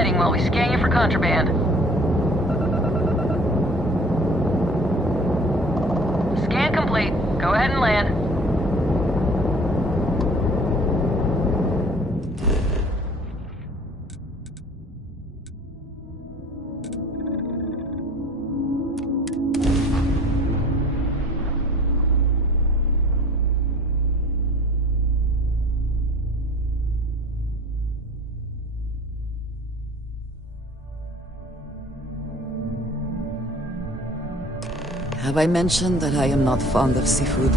heading while we scan you for contraband. Scan complete. Go ahead and land. Have I mentioned that I am not fond of seafood?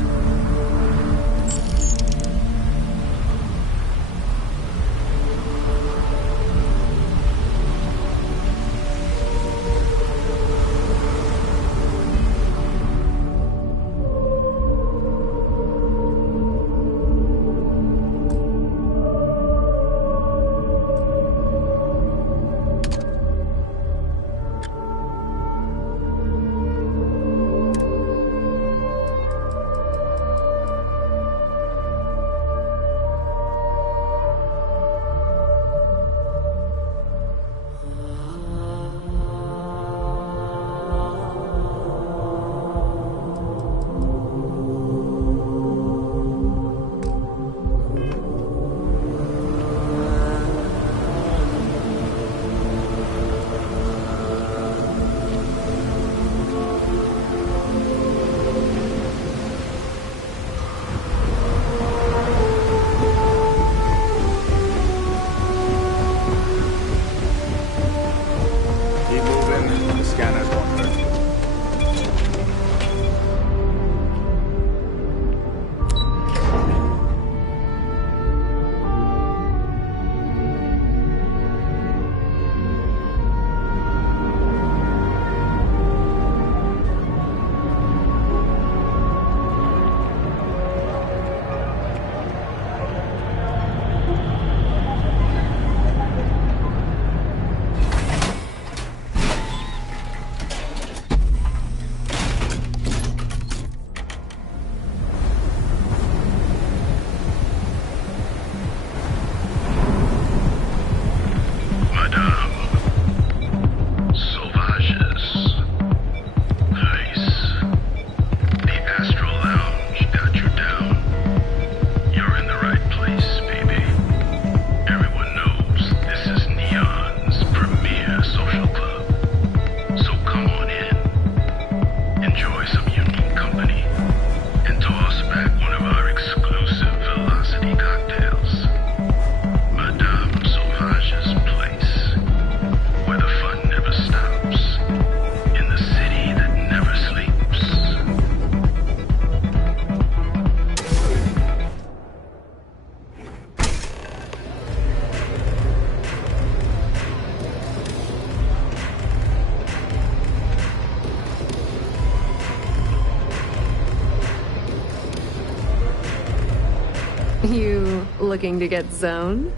You looking to get zoned?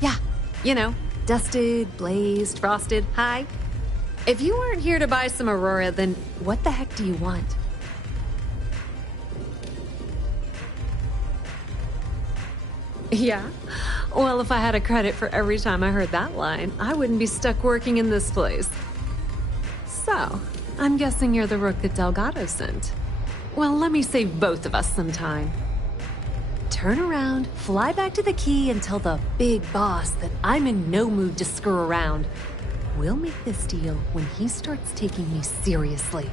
Yeah, you know, dusted, blazed, frosted, high. If you weren't here to buy some Aurora, then what the heck do you want? Yeah? Well, if I had a credit for every time I heard that line, I wouldn't be stuck working in this place. So, I'm guessing you're the rook that Delgado sent. Well, let me save both of us some time. Turn around, fly back to the key, and tell the big boss that I'm in no mood to screw around. We'll make this deal when he starts taking me seriously.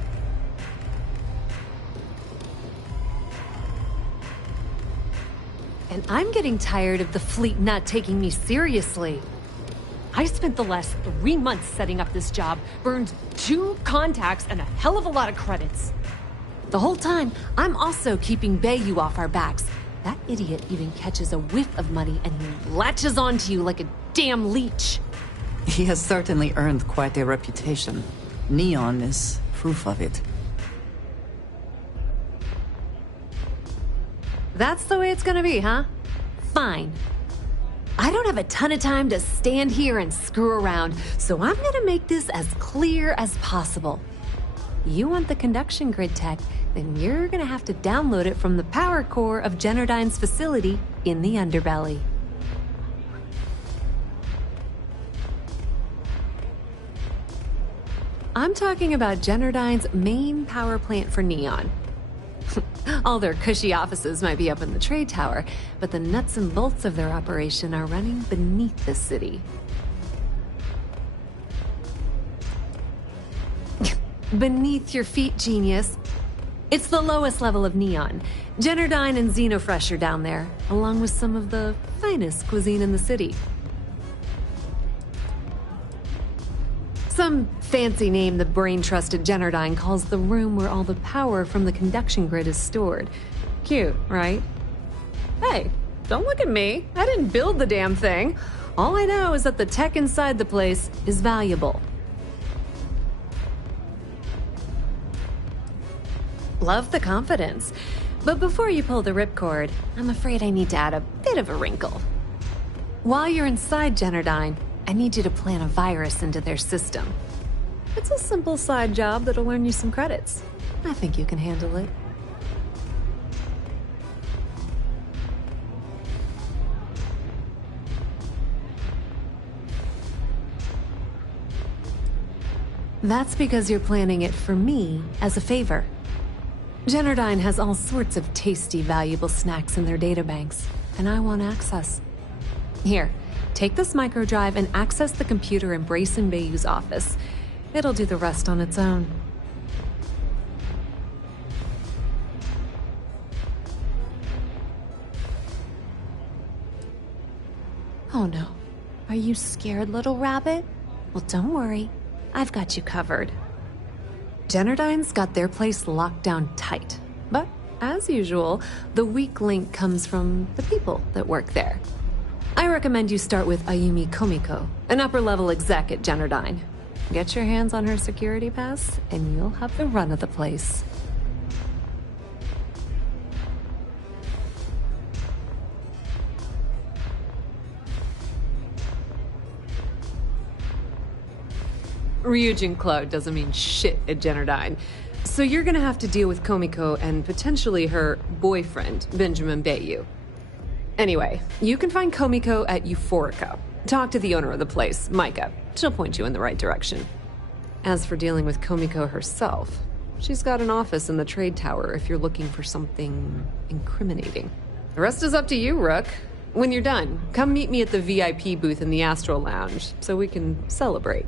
And I'm getting tired of the fleet not taking me seriously. I spent the last 3 months setting up this job, burned 2 contacts and a hell of a lot of credits. The whole time, I'm also keeping Bayou off our backs. That idiot even catches a whiff of money and he latches onto you like a damn leech. He has certainly earned quite a reputation. Neon is proof of it. That's the way it's gonna be, huh? Fine. I don't have a ton of time to stand here and screw around, so I'm gonna make this as clear as possible. you want the conduction grid tech, then you're gonna have to download it from the power core of Generdyne's facility in the underbelly. I'm talking about Generdyne's main power plant for Neon. All their cushy offices might be up in the trade tower, but the nuts and bolts of their operation are running beneath the city. Beneath your feet, genius. It's the lowest level of Neon. Generdyne and Xenofresh are down there, along with some of the finest cuisine in the city. Some fancy name the brain-trusted Generdyne calls the room where all the power from the conduction grid is stored. Cute, right? Hey, don't look at me. I didn't build the damn thing. All I know is that the tech inside the place is valuable. Love the confidence. But before you pull the ripcord, I'm afraid I need to add a bit of a wrinkle. While you're inside Generdyne, I need you to plant a virus into their system. It's a simple side job that'll earn you some credits. I think you can handle it. That's because you're planning it for me as a favor. Generdyne has all sorts of tasty, valuable snacks in their databanks, and I want access. Here, take this microdrive and access the computer in Brayson Bayou's office. It'll do the rest on its own. Oh no. Are you scared, little rabbit? Well, don't worry. I've got you covered. Generdyne's got their place locked down tight. But, as usual, the weak link comes from the people that work there. I recommend you start with Ayumi Komiko, an upper-level exec at Generdyne. Get your hands on her security pass, and you'll have the run of the place. Ryujin Cloud doesn't mean shit at Generdyne, so you're gonna have to deal with Komiko and potentially her boyfriend, Benjamin Bayou. Anyway, you can find Komiko at Euphorica. Talk to the owner of the place, Micah. She'll point you in the right direction. As for dealing with Komiko herself, she's got an office in the trade tower if you're looking for something incriminating. The rest is up to you, Rook. When you're done, come meet me at the VIP booth in the Astral Lounge so we can celebrate.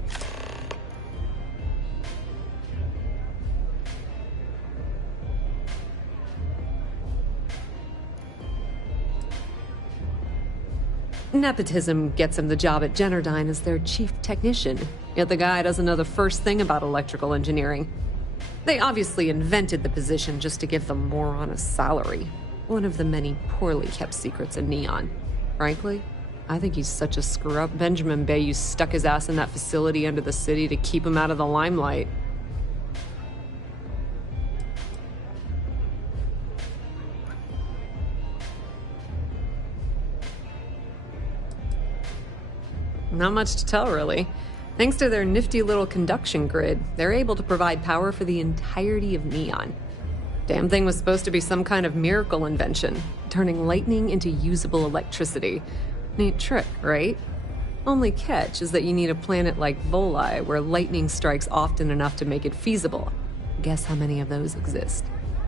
Nepotism gets him the job at Generdyne as their chief technician, yet the guy doesn't know the first thing about electrical engineering. They obviously invented the position just to give the moron a salary, one of the many poorly kept secrets in Neon. Frankly, I think he's such a screw-up. Benjamin Bayou stuck his ass in that facility under the city to keep him out of the limelight. Not much to tell, really. Thanks to their nifty little conduction grid, they're able to provide power for the entirety of Neon. Damn thing was supposed to be some kind of miracle invention, turning lightning into usable electricity. Neat trick, right? Only catch is that you need a planet like Voli, where lightning strikes often enough to make it feasible. Guess how many of those exist?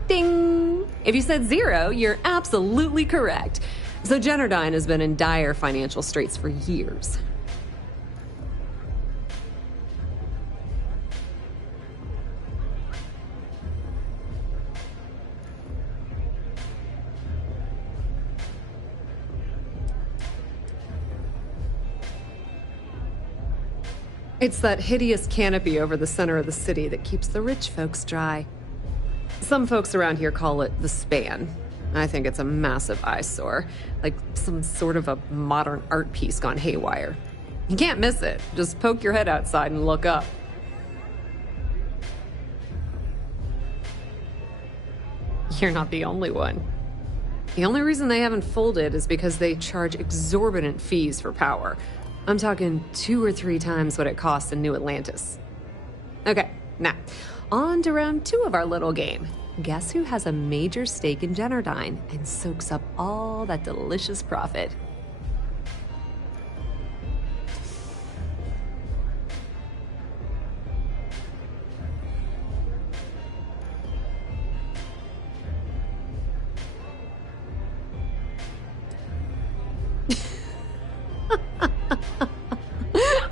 Ding! If you said 0, you're absolutely correct. So Generdyne has been in dire financial straits for years. It's that hideous canopy over the center of the city that keeps the rich folks dry. Some folks around here call it the span. I think it's a massive eyesore, like some sort of a modern art piece gone haywire. You can't miss it. Just poke your head outside and look up. You're not the only one. The only reason they haven't folded is because they charge exorbitant fees for power. I'm talking 2 or 3 times what it costs in New Atlantis. Okay, now, On to round 2 of our little game. Guess who has a major stake in Generdyne and soaks up all that delicious profit?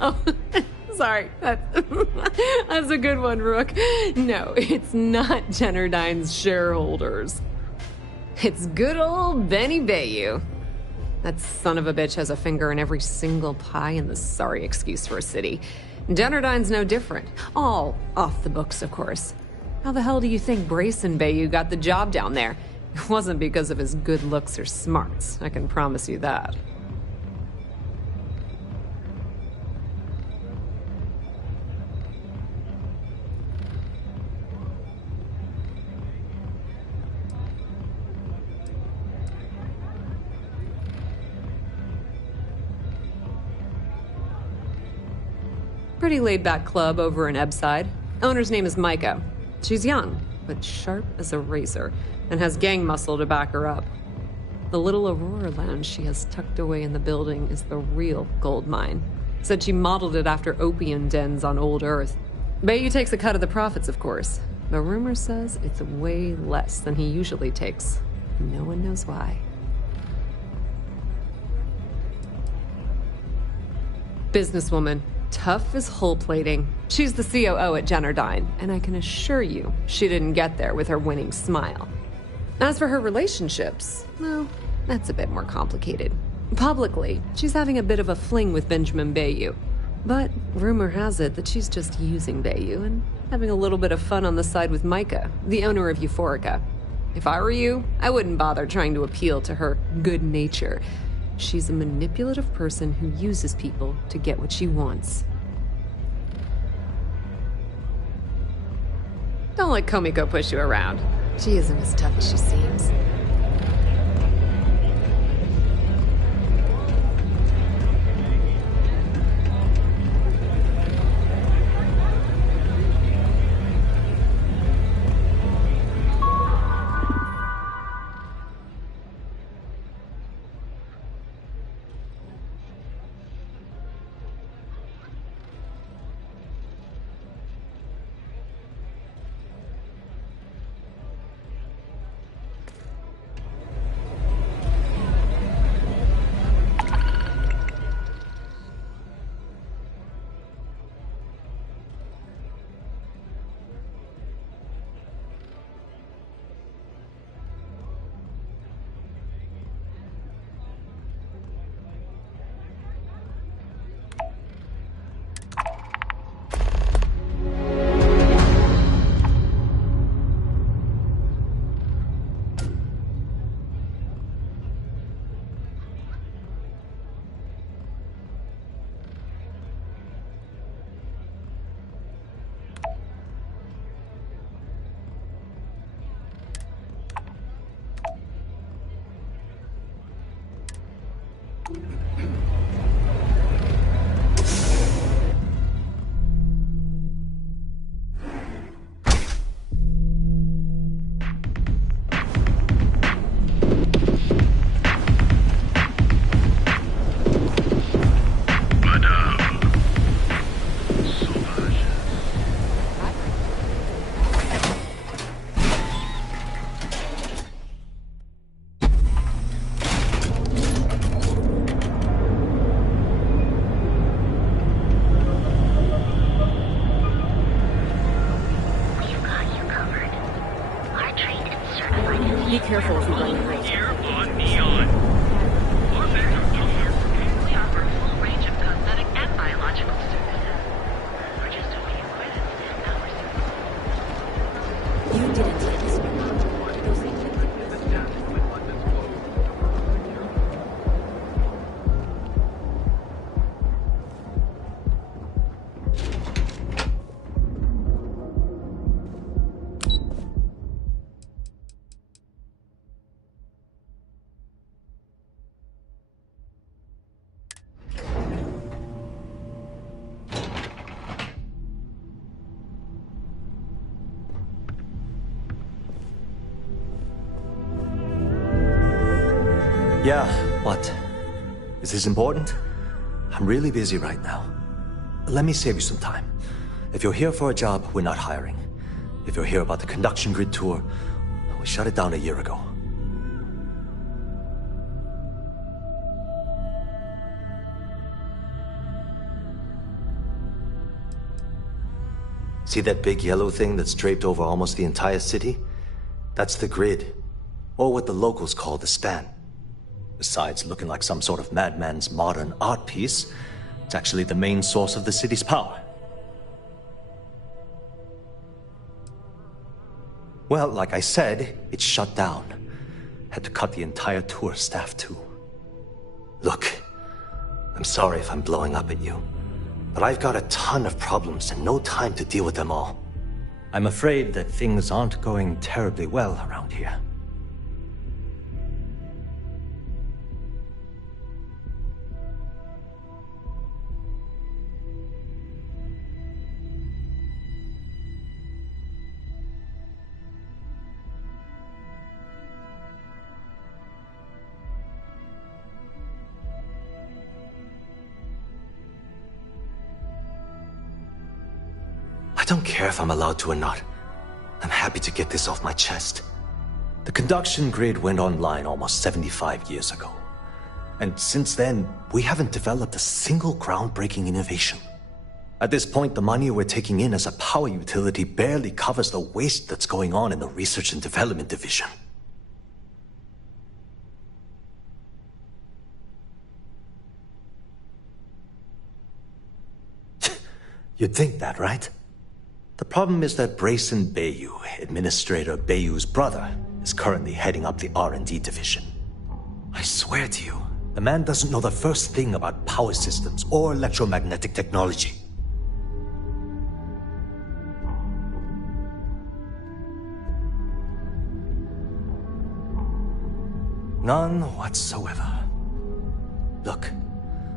Oh, sorry. That's a good one, Rook. No, it's not Generdyne's shareholders. It's good old Benny Bayou. That son of a bitch has a finger in every single pie in the sorry excuse for a city. Generdyne's no different. All off the books, of course. How the hell do you think Brayson Bayou got the job down there? It wasn't because of his good looks or smarts, I can promise you that. Pretty laid-back club over in Ebbside. Owner's name is Micah. She's young, but sharp as a razor, and has gang muscle to back her up. The little Aurora lounge she has tucked away in the building is the real gold mine. Said she modeled it after opium dens on old Earth. Bayou takes a cut of the profits, of course, but rumor says it's way less than he usually takes. No one knows why. Businesswoman. Tough as hull plating. She's the COO at Generdyne, and I can assure you she didn't get there with her winning smile. As for her relationships, well, that's a bit more complicated. Publicly, she's having a bit of a fling with Benjamin Bayou. But rumor has it that she's just using Bayou and having a little bit of fun on the side with Micah, the owner of Euphorica. If I were you, I wouldn't bother trying to appeal to her good nature. She's a manipulative person who uses people to get what she wants. Don't let Komiko push you around. She isn't as tough as she seems. Be careful if you run your race. Here on Neon. We offer a full range of cosmetic and biological services. For just a few credits, You didn't take this. Those things Yeah, what? Is this important? I'm really busy right now. Let me save you some time. If you're here for a job, we're not hiring. If you're here about the conduction grid tour, we shut it down a year ago. See that big yellow thing that's draped over almost the entire city? That's the grid, or what the locals call the span. Besides looking like some sort of madman's modern art piece, it's actually the main source of the city's power. Well, like I said, it's shut down. Had to cut the entire tour staff too. Look, I'm sorry if I'm blowing up at you, but I've got a ton of problems and no time to deal with them all. I'm afraid that things aren't going terribly well around here. I don't care if I'm allowed to or not. I'm happy to get this off my chest. The conduction grid went online almost 75 years ago. And since then, we haven't developed a single groundbreaking innovation. At this point, the money we're taking in as a power utility barely covers the waste that's going on in the research and development division. You'd think that, right? The problem is that Brayson Bayou, Administrator Bayou's brother, is currently heading up the R&D division. I swear to you, the man doesn't know the first thing about power systems or electromagnetic technology. None whatsoever. Look,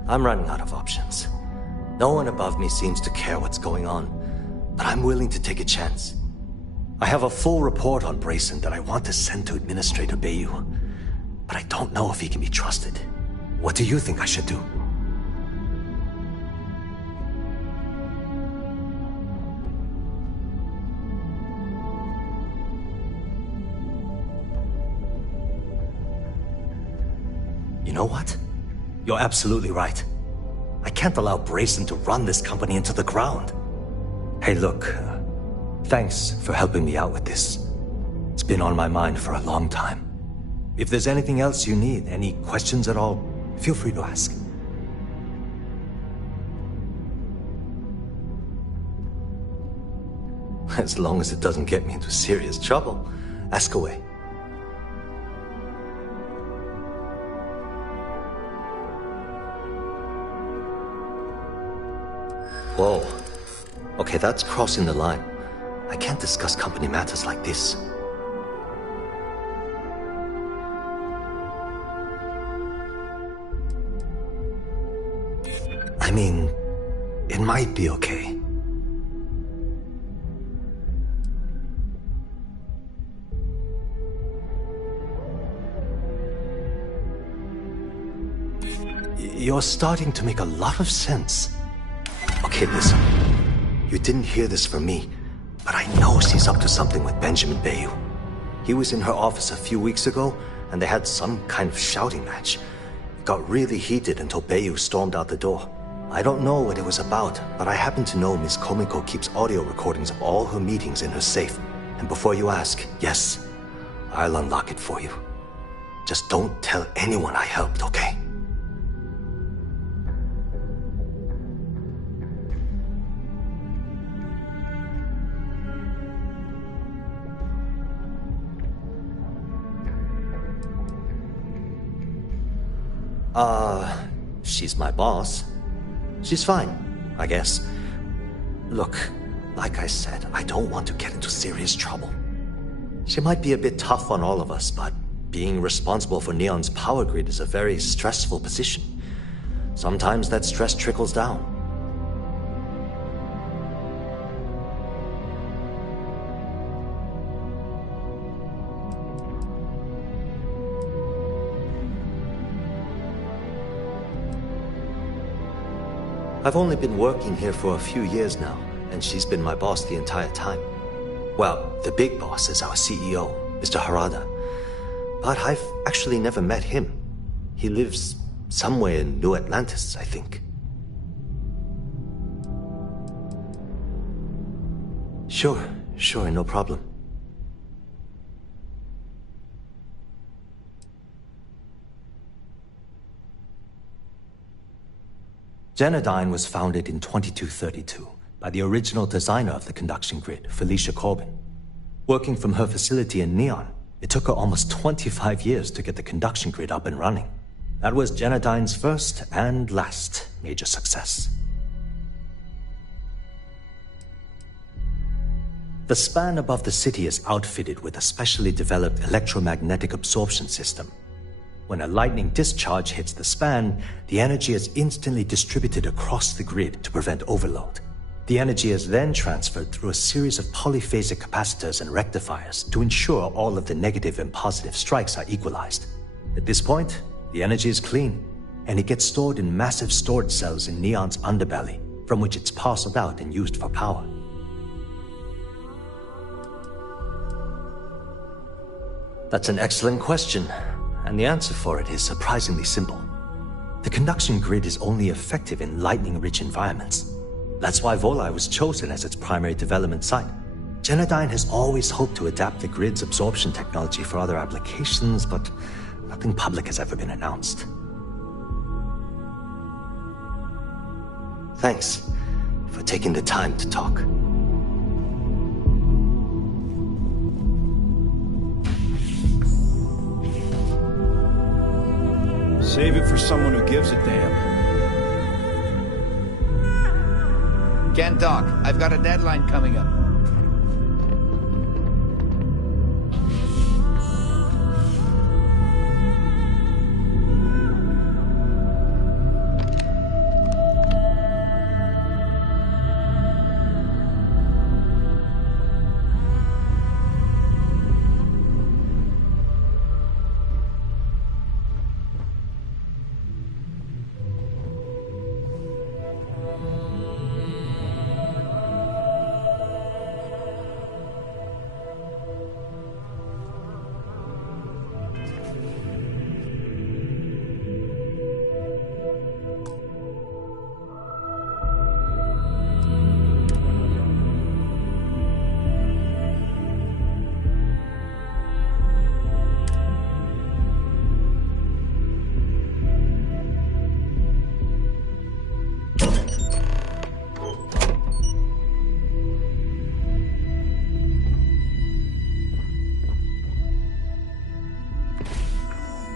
I'm running out of options. No one above me seems to care what's going on. But I'm willing to take a chance. I have a full report on Brayson that I want to send to Administrator Bayou, but I don't know if he can be trusted. What do you think I should do? You know what? You're absolutely right. I can't allow Brayson to run this company into the ground. Hey, look, thanks for helping me out with this. It's been on my mind for a long time. If there's anything else you need, any questions at all, feel free to ask. As long as it doesn't get me into serious trouble, ask away. Whoa. Okay, that's crossing the line. I can't discuss company matters like this. I mean, it might be okay. You're starting to make a lot of sense. Okay, listen. You didn't hear this from me, but I know she's up to something with Benjamin Bayou. He was in her office a few weeks ago, and they had some kind of shouting match. It got really heated until Bayou stormed out the door. I don't know what it was about, but I happen to know Miss Komiko keeps audio recordings of all her meetings in her safe. And before you ask, yes, I'll unlock it for you. Just don't tell anyone I helped, okay? She's my boss. She's fine, I guess. Look, like I said, I don't want to get into serious trouble. She might be a bit tough on all of us, but being responsible for Neon's power grid is a very stressful position. Sometimes that stress trickles down. I've only been working here for a few years now, and she's been my boss the entire time. Well, the big boss is our CEO, Mr. Harada. But I've actually never met him. He lives somewhere in New Atlantis, I think. Sure, no problem. Genodyne was founded in 2232 by the original designer of the conduction grid, Felicia Corbin. Working from her facility in Neon, it took her almost 25 years to get the conduction grid up and running. That was Genodyne's first and last major success. The span above the city is outfitted with a specially developed electromagnetic absorption system. When a lightning discharge hits the span, the energy is instantly distributed across the grid to prevent overload. The energy is then transferred through a series of polyphasic capacitors and rectifiers to ensure all of the negative and positive strikes are equalized. At this point, the energy is clean, and it gets stored in massive storage cells in Neon's underbelly, from which it's parceled out and used for power. That's an excellent question, and the answer for it is surprisingly simple. The conduction grid is only effective in lightning-rich environments. That's why Volai was chosen as its primary development site. Genodyne has always hoped to adapt the grid's absorption technology for other applications, but nothing public has ever been announced. Thanks for taking the time to talk. Save it for someone who gives a damn. Can't talk. I've got a deadline coming up.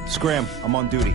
Scram, I'm on duty.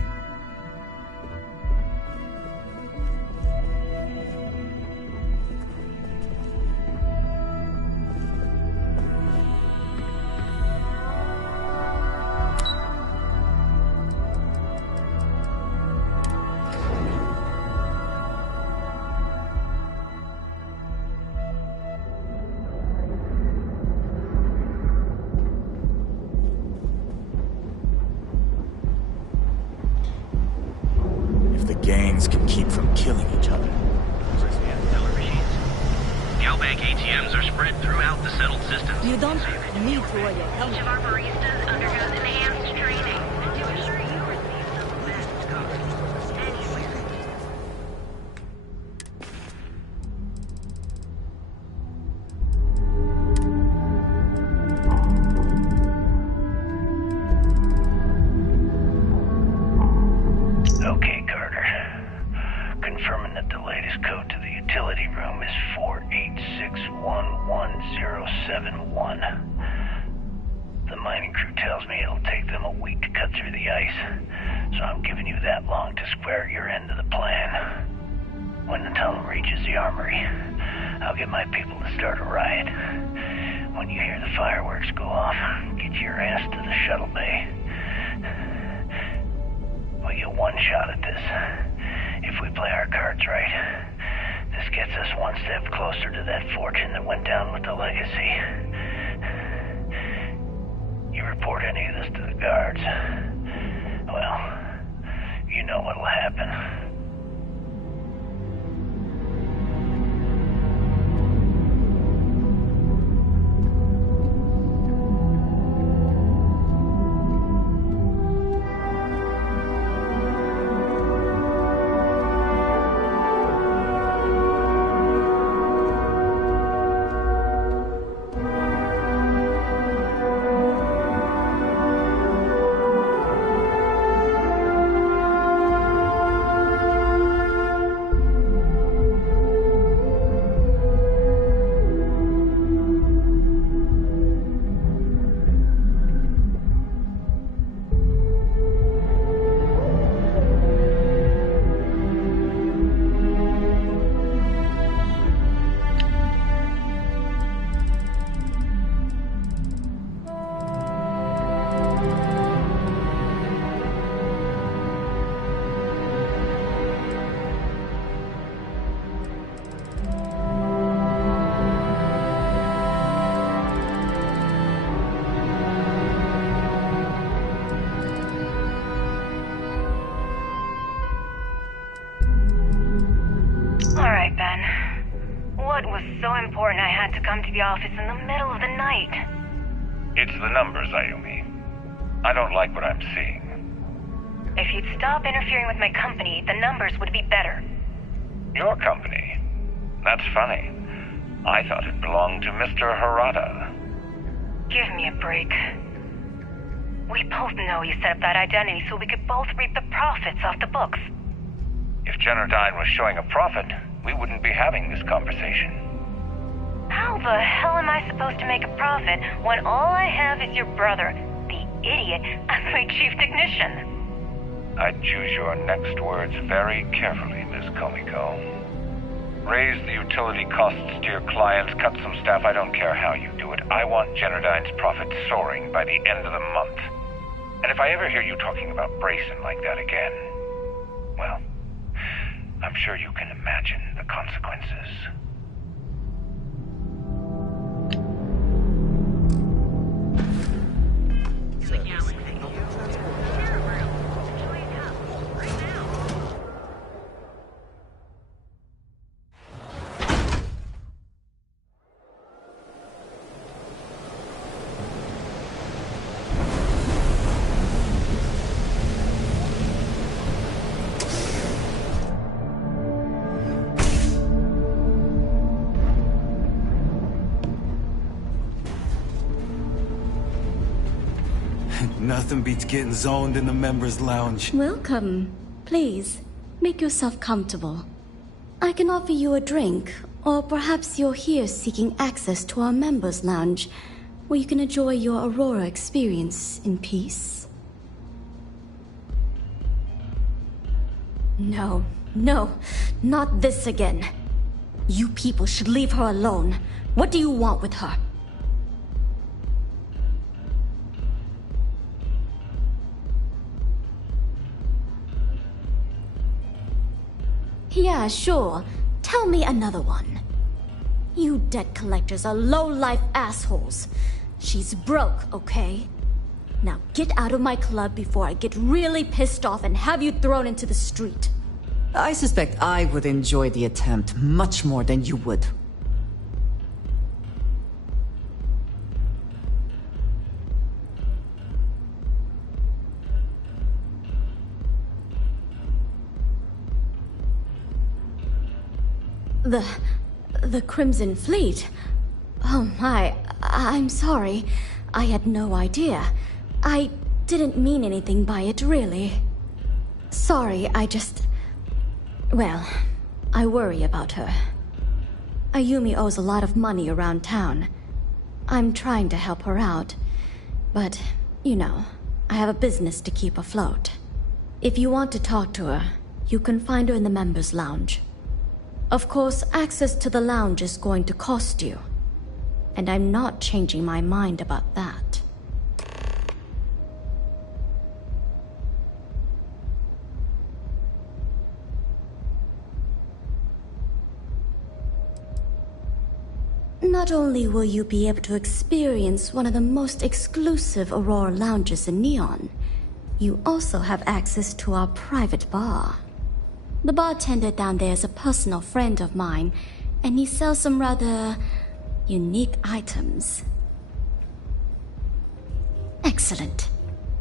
gangs can keep from killing each other. Teller machines. Galbank ATMs are spread throughout the settled system. You don't need to wear your helmet. Each of our baristas undergoes enhanced training to ensure you receive the best coffee anywhere. Okay, Carter. Confirming that the latest code to the utility room is 486111071. The mining crew tells me it'll take them a week to cut through the ice, so I'm giving you that long to square your end of the plan. When the tunnel reaches the armory, I'll get my people to start a riot. When you hear the fireworks go off, get your ass to the shuttle bay. We get one shot at this. If we play our cards right, this gets us one step closer to that fortune that went down with the legacy. You report any of this to the guards, well, you know what'll happen. so important I had to come to the office in the middle of the night. It's the numbers, Ayumi. I don't like what I'm seeing. If you'd stop interfering with my company, the numbers would be better. Your company? That's funny. I thought it belonged to Mr. Harada. Give me a break. We both know you set up that identity so we could both reap the profits off the books. If Generdyne was showing a profit, we wouldn't be having this conversation. How the hell am I supposed to make a profit when all I have is your brother, the idiot, as my chief technician? I'd choose your next words very carefully, Miss Komiko. Raise the utility costs to your clients, cut some staff, I don't care how you do it. I want Generdyne's profits soaring by the end of the month. And if I ever hear you talking about Brayson like that again, well, I'm sure you can imagine the consequences. Nothing beats getting zoned in the members' lounge. Welcome. Please, make yourself comfortable. I can offer you a drink, or perhaps you're here seeking access to our members' lounge, where you can enjoy your Aurora experience in peace. No, not this again. You people should leave her alone. What do you want with her? Yeah, sure. Tell me another one. You debt collectors are low-life assholes. She's broke, okay? Now get out of my club before I get really pissed off and have you thrown into the street. I suspect I would enjoy the attempt much more than you would. The Crimson Fleet? Oh my, I'm sorry. I had no idea. I didn't mean anything by it, really. Sorry, well, I worry about her. Ayumi owes a lot of money around town. I'm trying to help her out. But, you know, I have a business to keep afloat. If you want to talk to her, you can find her in the members' lounge. Of course, access to the lounge is going to cost you. And I'm not changing my mind about that. Not only will you be able to experience one of the most exclusive Aurora lounges in Neon, you also have access to our private bar. The bartender down there is a personal friend of mine, and he sells some rather unique items. Excellent.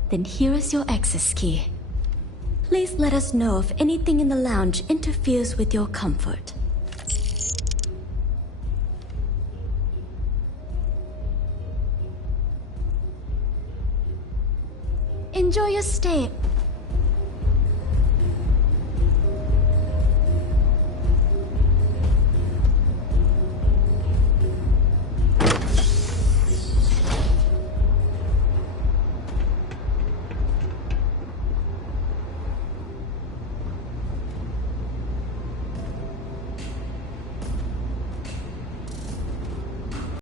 Then here is your access key. Please let us know if anything in the lounge interferes with your comfort. Enjoy your stay.